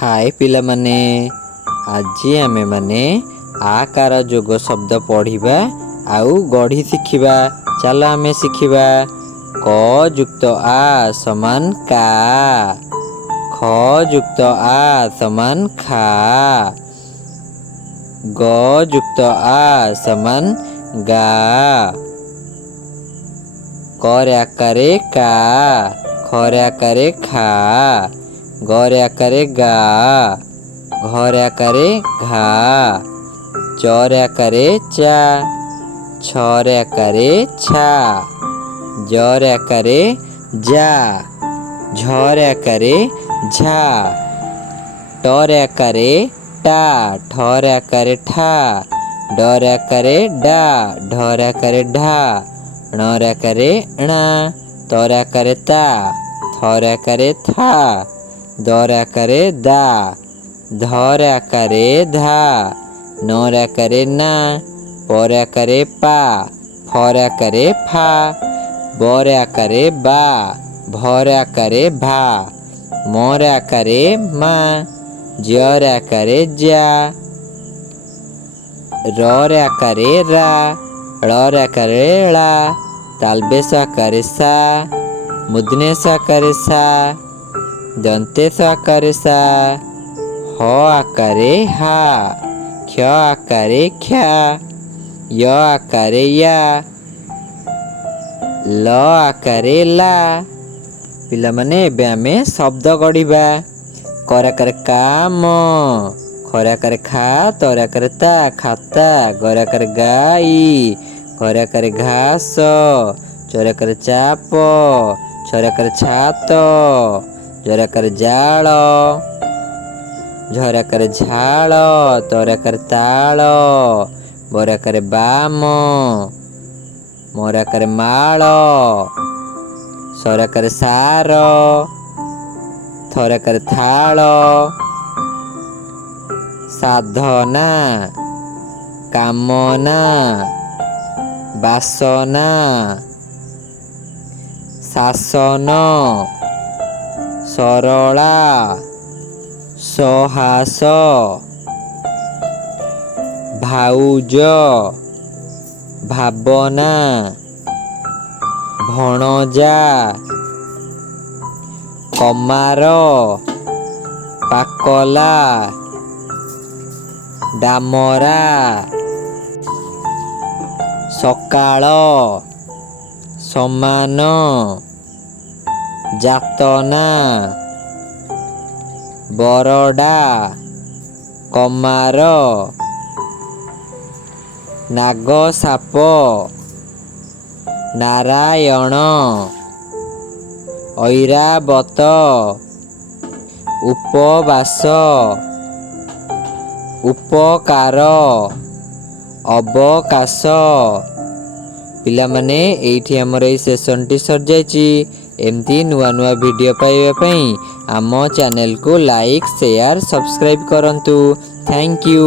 हाय पिला माने आज आमे माने आकार जोग शब्द पढ़िबा आउ गढ़ी शिखिबा। चल आमे शिखिबा। क जुक्त आ समान का, ख जुक्त आ समान खा, ग जुक्त आ समान गा, क रे आकारे का, ख रे आकारे खा, ग रे आकारे गा, घ रे आकारे घा, च रे आकारे चा, छ रे आकारे छा, ज रे आकारे जा, झ रे आकारे झा, ट रे आकारे टा, ठ रे आकारे ठा, ड रे आकारे डा, ढ रे आकारे ढा, ण रे आकारे णा, त रे आकारे ता, थ रे आकारे था, द रे आकारे दा, ध रे आकारे धा, न रे आकारे ना, प रे आकारे पा, फ रे आकारे फा, ब रे आकारे बा, भ रे आकारे भा, म रे आकारे मा, ज रे आकारे जा, र रे आकारे रा, ळ रे आकारे ळा, तालबेश आकारे सा, मूर्धन्येश आकारे सा, दंतेश आकारे सा, ह आकारे हा, क्ष आकारे ख्या, य आकारे या, ल आकारे ला। पिला माने एबे आमे शब्द गढ़िबा। क रे आकारे काम, ख रे आकारे खा, त रे आकारे ता खाता, ग रे आकारे गाई, घ रे आकारे घास, च रे आकारे चाप, छ रे आकारे छात, ज रे आकारे जाल, झ रे आकारे झाल, त रे आकारे ताल, ब रे आकारे बाम, म रे आकारे माल, स रे आकारे सार, थ रे आकारे थाल, साधना, कामना, बासना, शासन, सरला, सहास, भाउज, भावना, भणजा, कमार, पाकला, डामरा, सकाळ, समान, जातना, बरडा, कमार, नागसाप, नारायण, ऐरावत, उपवास, उपकार, अवकाश। पिला माने एठी हमर ए सेशन टी सर जायछि। एमती नुआ नुआ वीडियो पाइबा पई आम चैनल को लाइक शेयर सब्सक्राइब करंतु। Thank you.